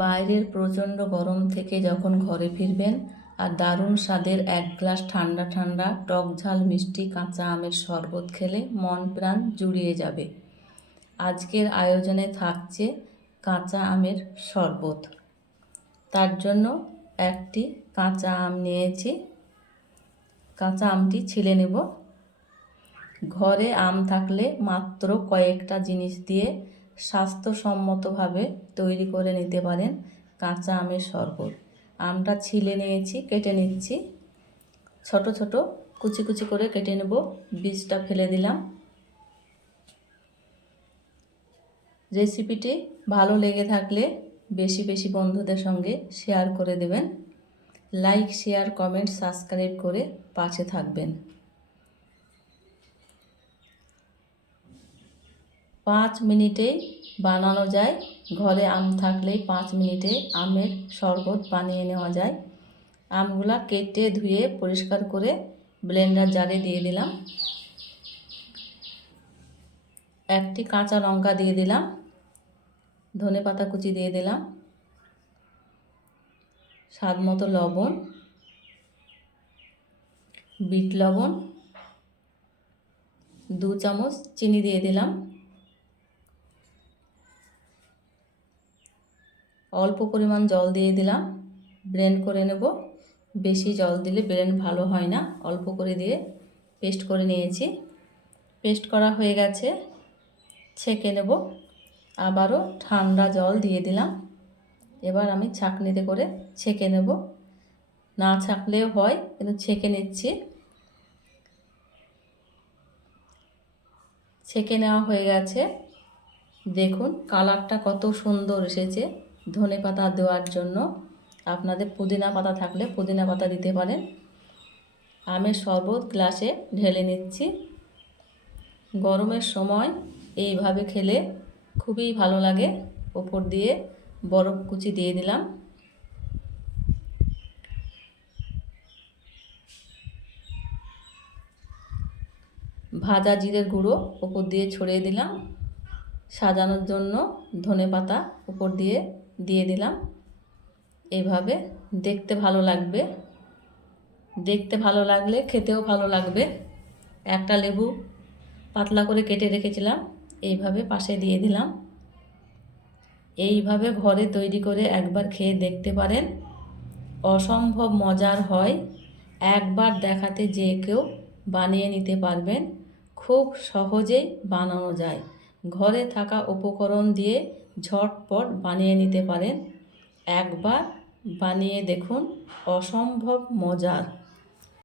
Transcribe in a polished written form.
বাইরের প্রচণ্ড গরম থেকে যখন ঘরে ফিরবেন আর দারুণ স্বাদের এক গ্লাস ঠান্ডা ঠান্ডা টক ঝাল মিষ্টি কাঁচা আমের শরবত খেলে মন প্রাণ জুড়িয়ে যাবে। আজকের আয়োজনে থাকছে কাঁচা আমের শরবত। তার জন্য একটি কাঁচা আম নিয়েছি। কাঁচা আমটি ছিলে নেব। ঘরে আম থাকলে মাত্র কয়েকটা জিনিস দিয়ে স্বাস্থ্যসম্মতভাবে তৈরি করে নিতে পারেন কাঁচা আমের শরবত। আমটা ছিলে নিয়েছি, কেটে নিচ্ছি। ছোট ছোট কুচি কুচি করে কেটে নেব, বীজটা ফেলে দিলাম। রেসিপিটি ভালো লেগে থাকলে বেশি বেশি বন্ধুদের সঙ্গে শেয়ার করে দেবেন। লাইক, শেয়ার, কমেন্ট, সাবস্ক্রাইব করে পাশে থাকবেন। 5 মিনিটেই বানানো যায়। ঘরে আম থাকলেই 5 মিনিটে আমের শরবত বানিয়ে নেওয়া যায়। আমগুলা কেটে ধুয়ে পরিষ্কার করে ব্লেন্ডার জারে দিয়ে দিলাম। একটি কাঁচা লঙ্কা দিয়ে দিলাম, ধনেপাতা কুচি দিয়ে দিলাম, স্বাদ মতো লবণ, বিট লবণ, 2 চামচ চিনি দিয়ে দিলাম। অল্প পরিমাণ জল দিয়ে দিলাম। ব্লেন্ড করে নেব। বেশি জল দিলে ব্লেন্ড ভালো হয় না। অল্প করে দিয়ে পেস্ট করে নিয়েছি। পেস্ট করা হয়ে গেছে, ছেঁকে নেব। আবারও ঠান্ডা জল দিয়ে দিলাম। এবার আমি ছাঁকনিতে করে ছেঁকে নেব। না ছাঁকলেও হয়, কিন্তু ছেঁকে নিচ্ছি। ছেঁকে নেওয়া হয়ে গেছে। দেখুন কালারটা কত সুন্দর এসেছে। ধনেপাতা দেওয়ার জন্য আপনাদের পুদিনা পাতা থাকলে পুদিনা পাতা দিতে পারেন। আমের শরবত গ্লাসে ঢেলে নিচ্ছি। গরমের সময় এইভাবে খেলে খুবই ভালো লাগে। ওপর দিয়ে বরফ কুচি দিয়ে দিলাম। ভাজা জিরের গুঁড়ো ওপর দিয়ে ছড়িয়ে দিলাম। সাজানোর জন্য ধনেপাতা উপর দিয়ে দিয়ে দিলাম। এইভাবে দেখতে ভালো লাগবে। দেখতে ভালো লাগলে খেতেও ভালো লাগবে। একটা লেবু পাতলা করে কেটে রেখেছিলাম, এইভাবে পাশে দিয়ে দিলাম। এইভাবে ঘরে তৈরি করে একবার খেয়ে দেখতে পারেন। অসম্ভব মজার হয়। একবার দেখাতে যে কেউ বানিয়ে নিতে পারবেন। খুব সহজেই বানানো যায়। ঘরে থাকা উপকরণ দিয়ে ঝটপট বানিয়ে নিতে পারেন। একবার বানিয়ে দেখুন, অসম্ভব মজার।